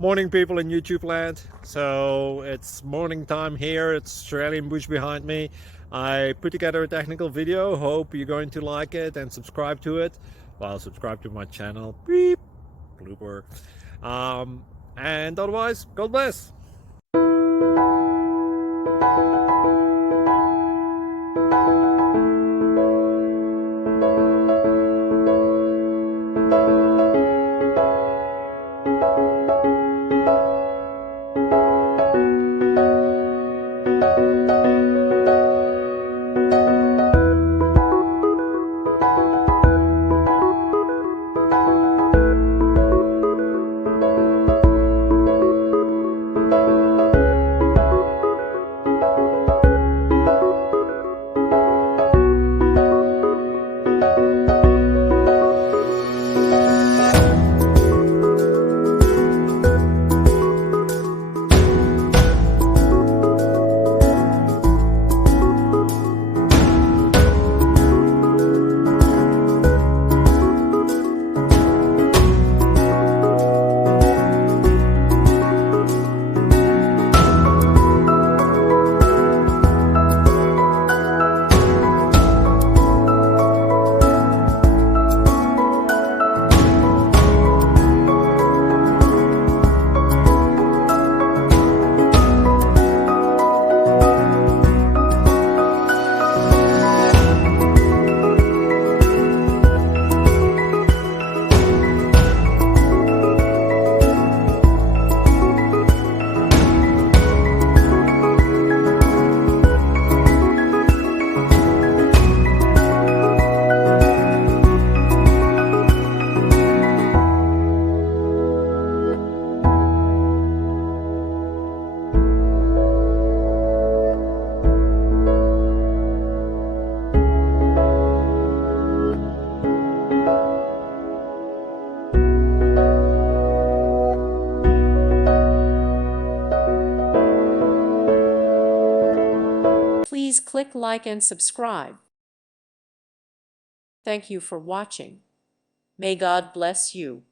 Morning, people in YouTube land. So it's morning time here. It's Australian bush behind me. I put together a technical video. Hope you're going to like it and subscribe to it. Well, subscribe to my channel. Beep. Blooper. And otherwise, God bless. Please click like and subscribe. Thank you for watching. May God bless you.